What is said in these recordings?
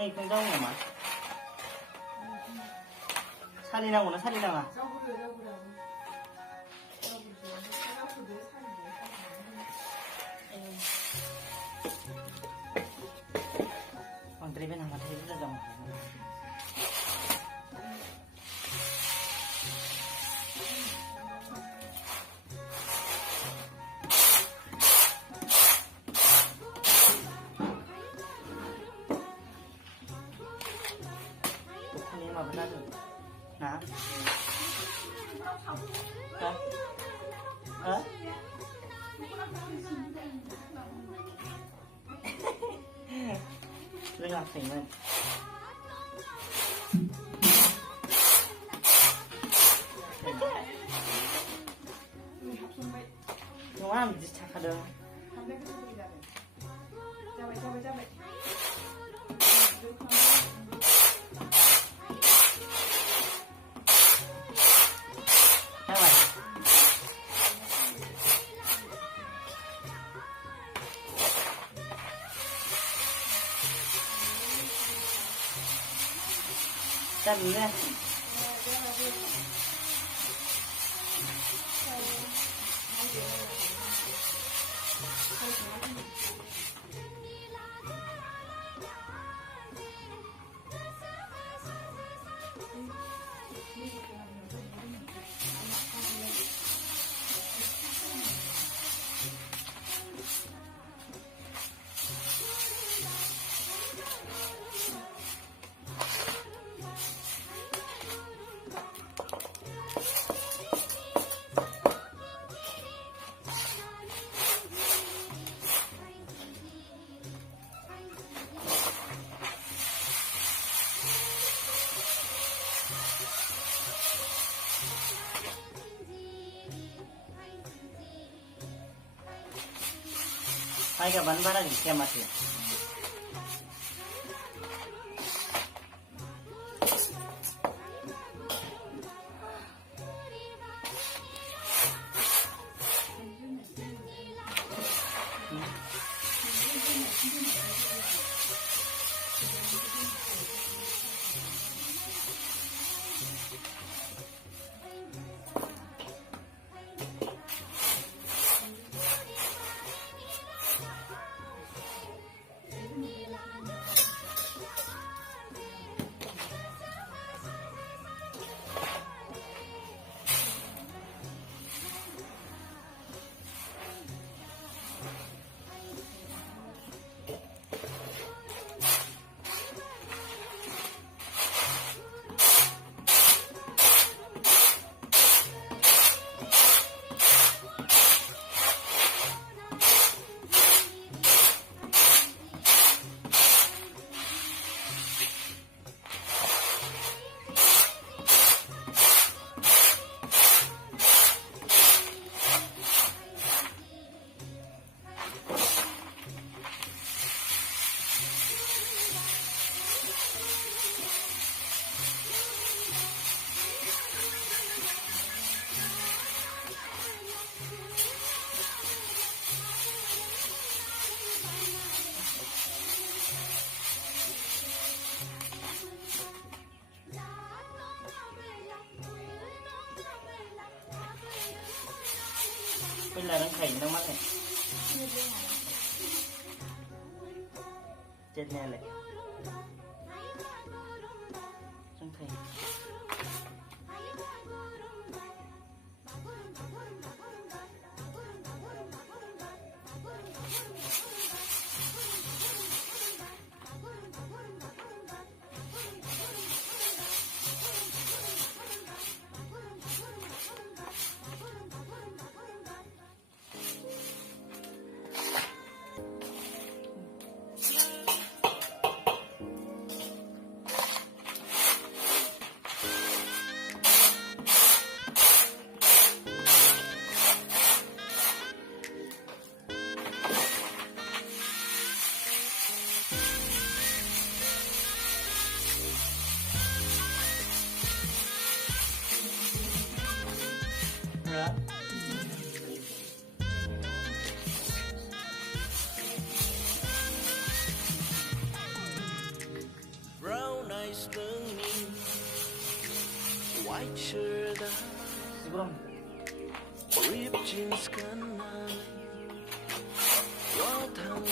이 굉장한 살이랑구나 살이랑아. Dari bên nào mà thấy rất là rộng. Anh em mà vẫn ăn được. Nào. Hả? Hả? Rất là phình lên. Đúng không? Mình chắc là được. Chăm nha. Hai cái bánh bát là xem mặt thì. Bây giờ đang khỉnh trong mắt này. Chết nè lại. Trong khỉnh. white shirt Sigurong. ripped jeans kanan watang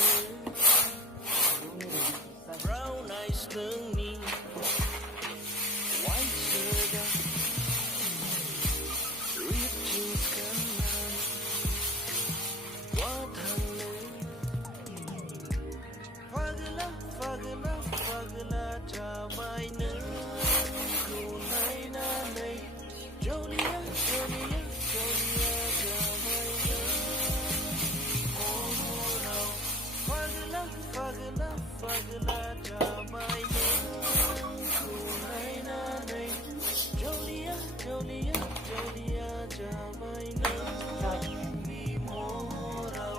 brown eyes nungi white shirt ripped jeans kanan watang fagla fagla fagla chamai nu